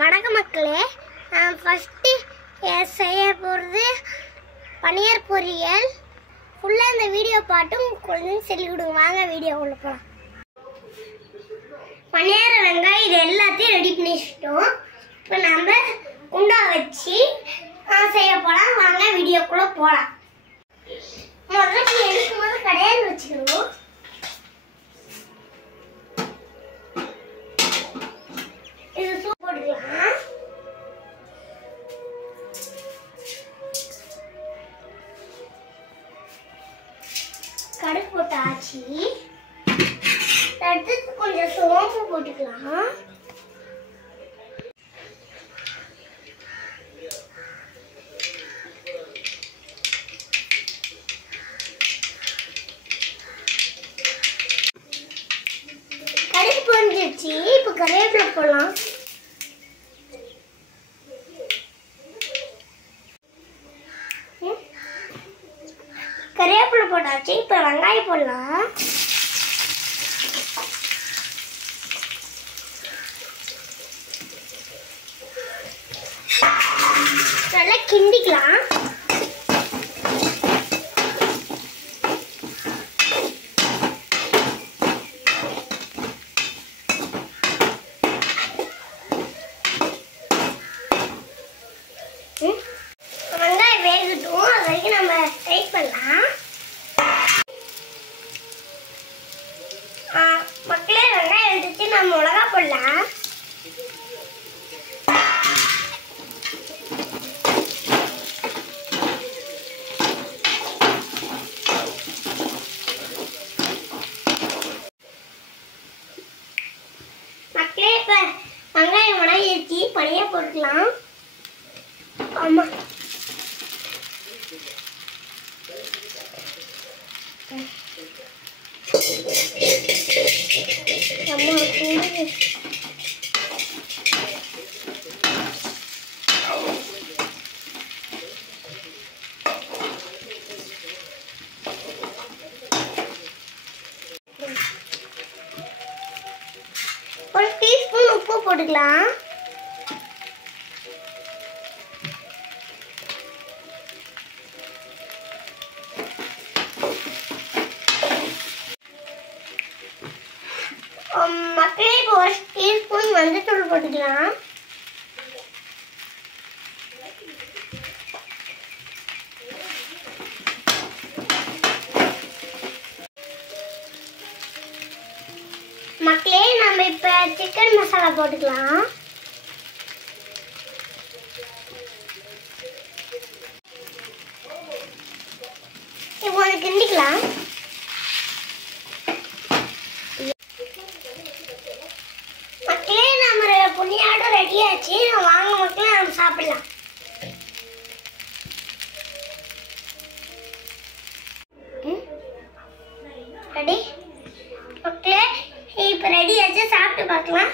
வணக்கம் மக்களே. ஃபர்ஸ்ட் செய்ய போகிறது பன்னீர் பொரியல். ஃபுல்லாக இந்த வீடியோ பாட்டும் கொஞ்சம் சொல்லி கொடுங்க. வாங்க வீடியோ உள்ள போகலாம். பன்னீர் வெங்காயம் இது எல்லாத்தையும் ரெடி பண்ணி வச்சுட்டோம். இப்போ நம்ம குண்டா வச்சு செய்ய போகலாம். வாங்க வீடியோக்குள்ளே போகலாம். முதல்ல எடுக்கும் போது கடையில் வச்சுக்கணும். இது சூப் போட்டுக்கலாம். கடுகு போட்டாச்சு. அடுத்து கொஞ்சம் சோம்பு போட்டுக்கலாம். கடுகு பொரிஞ்சிருச்சு. இப்போ கருவேப்பிலை போடலாம். கருவேப்பிலை போட்டாச்சு. இப்போ வெங்காயம் போடலாம். நல்லா கிண்டிக்கலாம். வெங்காயம் வேகட்டும். அது வரைக்கும் நம்ம வெயிட் பண்ணலாம். மக்களே, வெங்காயம் எடுத்துச்சு. நம்ம மிளகா போடலாம். மக்களே, இப்போ வெங்காயம் வதங்கிடுச்சு. பனியா போட்டுக்கலாம். ஆமா, ஒரு டீஸ்பூன் உப்பு போட்டுக்கலாம். மக்களே, இப்போ ஒரு டீஸ்பூன் மஞ்சத்தூள் போட்டுக்கலாம். மக்களே, நம்ம இப்ப சிக்கன் மசாலா போட்டுக்கலாம். இப்போ அதை கிண்டிக்கலாம். மக்களே, நம்ம புண்ணியாட்டம் ரெடி ஆச்சு. வாங்க மக்களே, நம்ம சாப்பிடலாம். ரெடி மக்களே, இப்போ ரெடி ஆச்சு. சாப்பிட்டு பார்க்கலாம்.